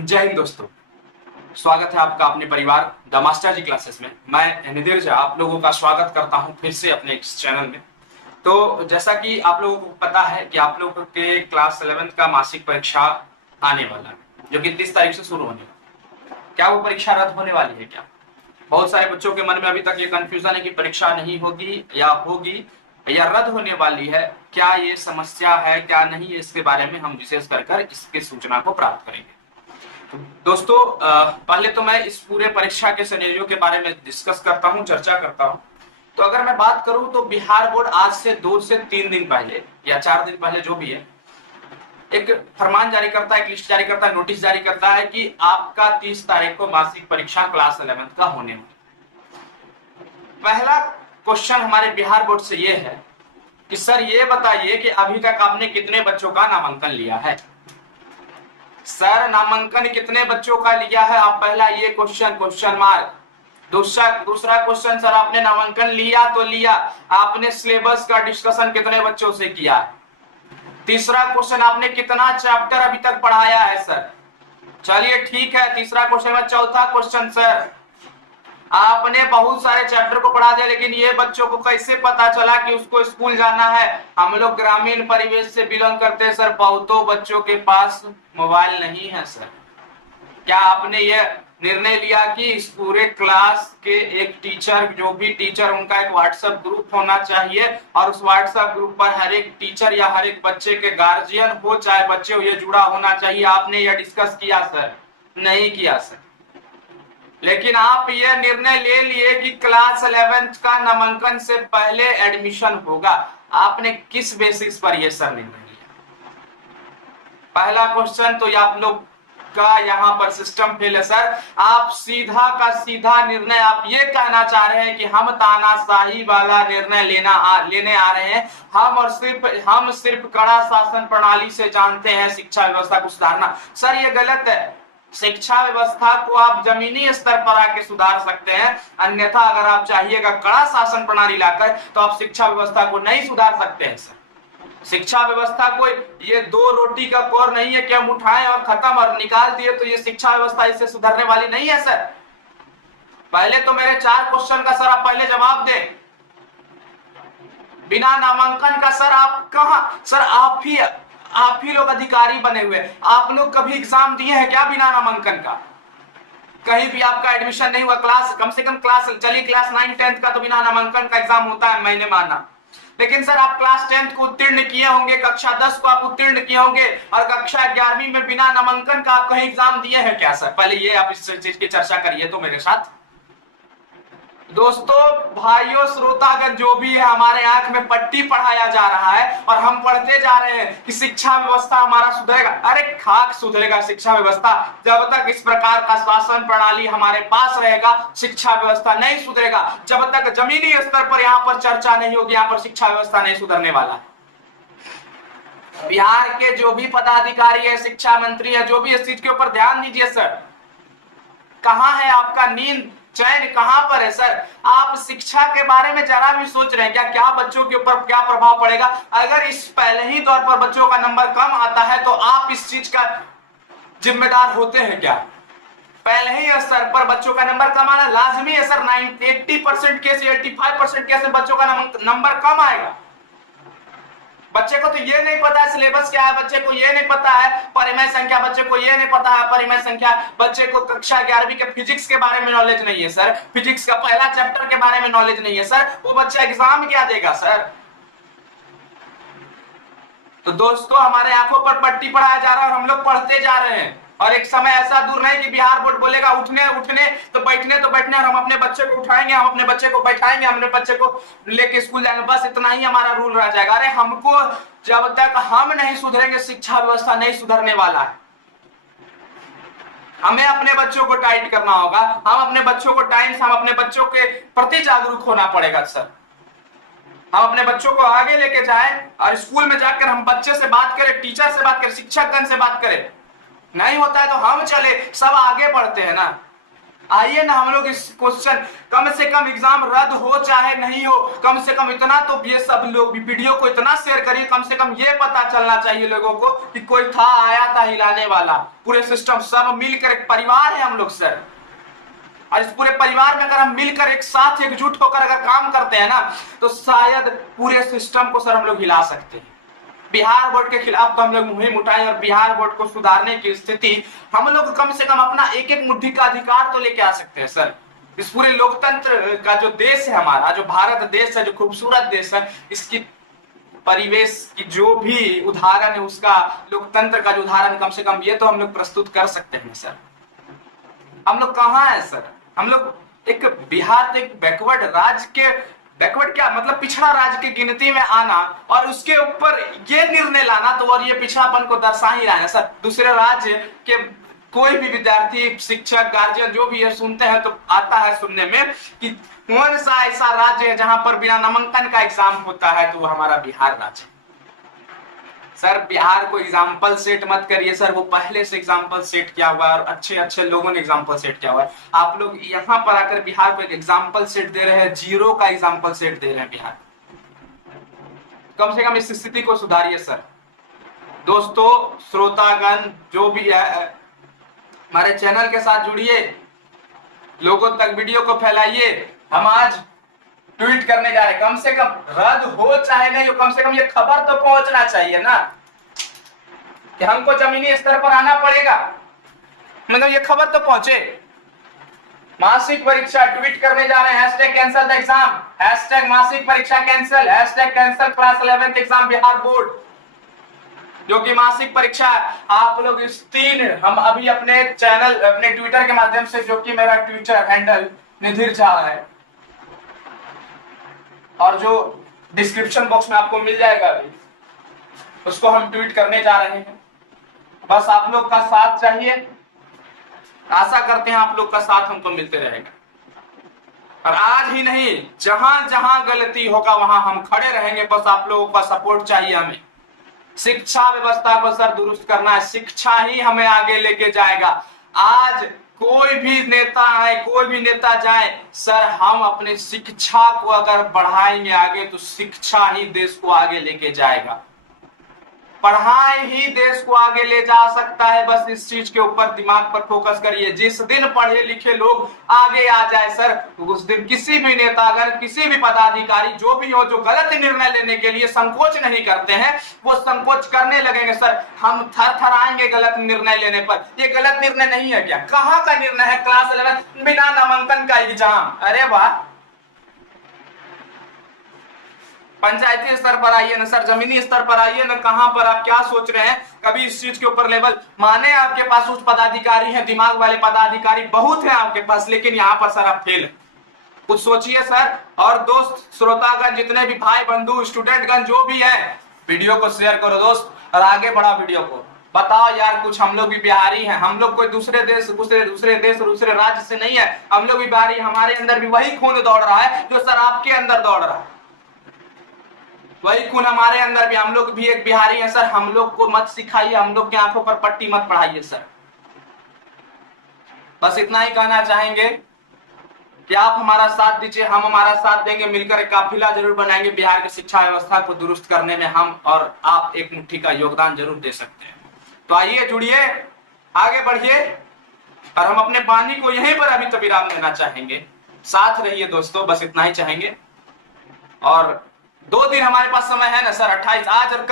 जय हिंद दोस्तों। स्वागत है आपका अपने परिवार द मास्टर जी क्लासेस में। मैं निधिर झा आप लोगों का स्वागत करता हूं फिर से अपने इस चैनल में। तो जैसा कि आप लोगों को पता है कि आप लोगों के क्लास 11th का मासिक परीक्षा आने वाला है, जो कि 30 तारीख से शुरू होने वाला है। क्या वो परीक्षा रद्द होने वाली है क्या? बहुत सारे बच्चों के मन में अभी तक ये कंफ्यूजन है कि परीक्षा नहीं होगी या होगी या रद्द होने वाली है। क्या ये समस्या है क्या नहीं, इसके बारे में हम विशेष कर इसके सूचना को प्राप्त करेंगे। दोस्तों, पहले तो मैं इस पूरे परीक्षा के सिनेरियो के बारे में डिस्कस करता हूं, चर्चा करता हूं। तो अगर मैं बात करूं तो बिहार बोर्ड आज से 2 से 3 दिन पहले या 4 दिन पहले जो भी है, एक फरमान जारी करता है, एक लिस्ट जारी करता है, नोटिस जारी करता है कि आपका 30 तारीख को मासिक परीक्षा क्लास 11th का होने वाला। पहला क्वेश्चन हमारे बिहार बोर्ड से ये है कि सर ये बताइए कि अभी तक आपने कितने बच्चों का नामांकन लिया है। सर नामांकन कितने बच्चों का लिया है, आप पहला ये क्वेश्चन मार्क। दूसरा क्वेश्चन, सर आपने नामांकन लिया तो लिया, आपने सिलेबस का डिस्कशन कितने बच्चों से किया है। तीसरा क्वेश्चन, आपने कितना चैप्टर अभी तक पढ़ाया है सर। चलिए ठीक है, तीसरा क्वेश्चन है। चौथा क्वेश्चन, सर आपने बहुत सारे चैप्टर को पढ़ा दिया, लेकिन ये बच्चों को कैसे पता चला कि उसको स्कूल जाना है। हम लोग ग्रामीण परिवेश से बिलोंग करते हैं सर, बहुतों बच्चों के पास मोबाइल नहीं है सर। क्या आपने ये निर्णय लिया कि इस पूरे क्लास के एक टीचर, जो भी टीचर, उनका एक व्हाट्सएप ग्रुप होना चाहिए और उस व्हाट्सएप ग्रुप पर हर एक टीचर या हर एक बच्चे के गार्जियन हो चाहे बच्चे हो, ये जुड़ा होना चाहिए। आपने ये डिस्कस किया सर? नहीं किया सर। लेकिन आप यह निर्णय ले लिए कि क्लास 11th का नामांकन से पहले एडमिशन होगा। आपने किस बेसिस पर यह सर निर्णय लिया? पहला क्वेश्चन तो आप लोग का यहाँ पर सिस्टम फेल है सर। आप सीधा का सीधा निर्णय आप ये कहना चाह रहे हैं कि हम तानाशाही वाला निर्णय लेने आ रहे हैं। हम सिर्फ कड़ा शासन प्रणाली से जानते हैं शिक्षा व्यवस्था को सुधारना। सर ये गलत है। शिक्षा व्यवस्था को आप जमीनी स्तर पर आके सुधार सकते हैं, अन्यथा अगर आप चाहिएगा कड़ा शासन प्रणाली लाकर तो आप शिक्षा व्यवस्था को नहीं सुधार सकते हैं सर। शिक्षा व्यवस्था कोई ये 2 रोटी का कौर नहीं है कि हम उठाएं और खत्म और निकाल दिए तो ये शिक्षा व्यवस्था इससे सुधरने वाली नहीं है सर। पहले तो मेरे 4 क्वेश्चन का सर आप पहले जवाब दें। बिना नामांकन का सर आप कहां, सर आप ही लोग अधिकारी बने हुए, आप लोग कभी एग्जाम दिए हैं क्या बिना नामांकन का? कहीं भी आपका एडमिशन नहीं हुआ। क्लास कम से कम क्लास 9 10th का तो बिना नामांकन का एग्जाम होता है, मैंने माना। लेकिन सर आप क्लास 10th को उत्तीर्ण किए होंगे, कक्षा 10 को आप उत्तीर्ण किए होंगे और कक्षा 11वीं में बिना नामांकन का आप कहीं एग्जाम दिए हैं क्या सर? पहले ये आप इस चीज की चर्चा करिए तो मेरे साथ। दोस्तों, भाइयों, श्रोतागण, जो भी है, हमारे आंख में पट्टी पढ़ाया जा रहा है और हम पढ़ते जा रहे हैं कि शिक्षा व्यवस्था हमारा सुधरेगा। अरे खाक सुधरेगा शिक्षा व्यवस्था जब तक इस प्रकार का शासन प्रणाली हमारे पास रहेगा। शिक्षा व्यवस्था नहीं सुधरेगा जब तक जमीनी स्तर पर यहाँ पर चर्चा नहीं होगी, यहाँ पर शिक्षा व्यवस्था नहीं सुधरने वाला है। बिहार के जो भी पदाधिकारी है, शिक्षा मंत्री है, जो भी इस चीज के ऊपर ध्यान दीजिए सर। कहां है आपका नींद चैन, कहां पर है सर? आप शिक्षा के बारे में जरा भी सोच रहे हैं क्या? क्या बच्चों के ऊपर क्या प्रभाव पड़ेगा अगर इस पहले ही दौर पर बच्चों का नंबर कम आता है? तो आप इस चीज का जिम्मेदार होते हैं क्या? पहले ही स्तर पर बच्चों का नंबर कम आना लाजमी है सर। 80% केस, 85% केस में बच्चों का नंबर कम आएगा। बच्चे को तो ये नहीं पता है सिलेबस क्या है, बच्चे को ये नहीं पता है परिमेय संख्या, बच्चे को ये नहीं पता है परिमेय संख्या, बच्चे को कक्षा 11वीं के फिजिक्स के बारे में नॉलेज नहीं है सर, फिजिक्स का पहला चैप्टर के बारे में नॉलेज नहीं है सर, वो बच्चा एग्जाम क्या देगा सर? तो दोस्तों, हमारे आंखों पर पट्टी पढ़ाया जा रहा है और हम लोग पढ़ते जा रहे हैं। और एक समय ऐसा दूर नहीं कि बिहार बोर्ड बोलेगा उठने तो बैठने और हम अपने बच्चे को उठाएंगे, हम अपने बच्चे को बैठाएंगे, हम अपने बच्चे को लेके स्कूल जाएंगे, बस इतना ही हमारा रूल रह जाएगा। अरे हमको जब तक हम नहीं सुधरेंगे शिक्षा व्यवस्था नहीं सुधरने वाला है। हमें अपने बच्चों को टाइट करना होगा, हम अपने बच्चों को टाइम से, हम अपने बच्चों के प्रति जागरूक होना पड़ेगा सर। हम अपने बच्चों को आगे लेके जाएं और स्कूल में जाकर हम बच्चे से बात करें, टीचर से बात करें, शिक्षकगण से बात करें। नहीं होता है तो हम चले, सब आगे बढ़ते हैं ना। आइए ना हम लोग इस क्वेश्चन, कम से कम एग्जाम रद्द हो चाहे नहीं हो, कम से कम इतना तो ये सब लोग वीडियो को इतना शेयर करिए, कम से कम ये पता चलना चाहिए लोगों को कि कोई था, आया था हिलाने वाला। पूरे सिस्टम सब मिलकर एक परिवार है हम लोग सर, और इस पूरे परिवार में अगर हम मिलकर एक साथ एकजुट होकर अगर काम करते हैं ना, तो शायद पूरे सिस्टम को सर हम लोग हिला सकते हैं। बिहार बोर्ड के खिलाफ तो हम लोग मुहिम उठाएं और बिहार बोर्ड को सुधारने की स्थिति हम लोग कम से कम अपना एक एक मुट्ठी का अधिकार तो लेके आ सकते हैं सर। इस पूरे लोकतंत्र का जो देश है हमारा, जो भारत देश है, जो खूबसूरत देश है, इसकी परिवेश की जो भी उदाहरण है, उसका लोकतंत्र का जो उदाहरण कम से कम ये तो हम लोग प्रस्तुत कर सकते हैं सर। हम लोग कहाँ है सर? हम लोग एक बिहार एक बैकवर्ड राज्य के, बैकवर्ड क्या मतलब पिछड़ा राज्य की गिनती में आना और उसके ऊपर ये निर्णय लाना, तो और ये पिछड़ापन को दर्शा ही रहा है सर। दूसरे राज्य के कोई भी विद्यार्थी, शिक्षक, गार्जियन जो भी है सुनते हैं तो आता है सुनने में कि कौन सा ऐसा राज्य है जहां पर बिना नामांकन का एग्जाम होता है, तो वो हमारा बिहार राज्य। सर बिहार को एग्जाम्पल सेट मत करिए सर, वो पहले से एग्जाम्पल सेट किया हुआ है और अच्छे अच्छे लोगों ने एग्जाम्पल सेट किया हुआ है। आप लोग यहाँ पर आकर बिहार को एक एग्जाम्पल सेट दे रहे हैं, जीरो का एग्जाम्पल सेट दे रहे हैं बिहार। कम से कम इस स्थिति को सुधारिए सर। दोस्तों, श्रोतागण जो भी है हमारे चैनल के साथ जुड़िए, लोगों तक वीडियो को फैलाइए। हम आज ट्वीट करने जा रहे हैं, कम से कम रद्द हो चाहे नहीं हो, कम से कम ये खबर तो पहुंचना चाहिए ना कि हमको जमीनी स्तर पर आना पड़ेगा, मतलब ये खबर तो पहुंचे। मासिक परीक्षा ट्वीट करने जा रहे हैं, hashtag cancel the exam, hashtag मासिक परीक्षा cancel, hashtag cancel class 11th exam Bihar board. जो कि मासिक परीक्षा आप लोग इस 3, हम अभी अपने चैनल, अपने ट्विटर के माध्यम से, जो कि मेरा ट्विटर हैंडल निधिर झा है और जो डिस्क्रिप्शन बॉक्स में आपको मिल जाएगा अभी, उसको हम ट्वीट करने जा रहे हैं। बस आप लोग का साथ चाहिए, आशा करते हैं आप लोग का साथ हमको मिलते रहेगा। और आज ही नहीं, जहां जहां गलती होगा वहां हम खड़े रहेंगे। बस आप लोगों का सपोर्ट चाहिए हमें। शिक्षा व्यवस्था को सर दुरुस्त करना है, शिक्षा ही हमें आगे लेके जाएगा। आज कोई भी नेता आए, कोई भी नेता जाए, सर हम अपने शिक्षा को अगर बढ़ाएंगे आगे, तो शिक्षा ही देश को आगे लेके जाएगा। पढ़ाई ही देश को आगे ले जा सकता है। बस इस चीज के ऊपर दिमाग पर फोकस करिए। जिस दिन पढ़े लिखे लोग आगे आ जाए सर, उस दिन किसी भी नेता, अगर किसी भी पदाधिकारी जो भी हो, जो गलत निर्णय लेने के लिए संकोच नहीं करते हैं, वो संकोच करने लगेंगे सर। हम थरथराएंगे गलत निर्णय लेने पर। ये गलत निर्णय नहीं है क्या? कहाँ का निर्णय है? क्लास 11 बिना नामांकन का एग्जाम। अरे वाह! पंचायती स्तर पर आइए ना सर, जमीनी स्तर पर आइए ना। कहां पर आप क्या सोच रहे हैं? कभी इस चीज के ऊपर लेवल, माने आपके पास उच्च पदाधिकारी हैं, दिमाग वाले पदाधिकारी बहुत हैं आपके पास, लेकिन यहाँ पर सर आप फेल। कुछ सोचिए सर। और दोस्त, श्रोतागण, जितने भी भाई बंधु, स्टूडेंटगण जो भी है, वीडियो को शेयर करो दोस्त और आगे बढ़ा वीडियो को। बताओ यार, कुछ हम लोग भी बिहारी हैं, हम लोग कोई दूसरे देश, दूसरे राज्य से नहीं है। हम लोग भी बिहारी, हमारे अंदर भी वही खून दौड़ रहा है जो सर आपके अंदर दौड़ रहा है। वही खून हमारे अंदर भी, हम लोग भी एक बिहारी हैं सर। हम लोग को मत सिखाइए, हम लोग की आंखों पर पट्टी मत पढ़ाइए सर। बस इतना ही कहना चाहेंगे कि आप हमारा साथ दीजिए, हम हमारा साथ देंगे। मिलकर एक काफिला जरूर बनाएंगे। बिहार की शिक्षा व्यवस्था को दुरुस्त करने में हम और आप एक मुट्ठी का योगदान जरूर दे सकते हैं। तो आइए, जुड़िए, आगे बढ़िए और हम अपने वाणी को यहीं पर अभी तो विराम देना चाहेंगे। साथ रहिए दोस्तों, बस इतना ही चाहेंगे। और 2 दिन हमारे पास समय है ना सर, 28, आज और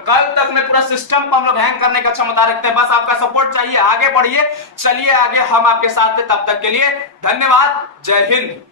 कल तक में पूरा सिस्टम को हम लोग हैंग करने का क्षमता रखते हैं। बस आपका सपोर्ट चाहिए। आगे बढ़िए, चलिए आगे, हम आपके साथ थे। तब तक के लिए धन्यवाद। जय हिंद।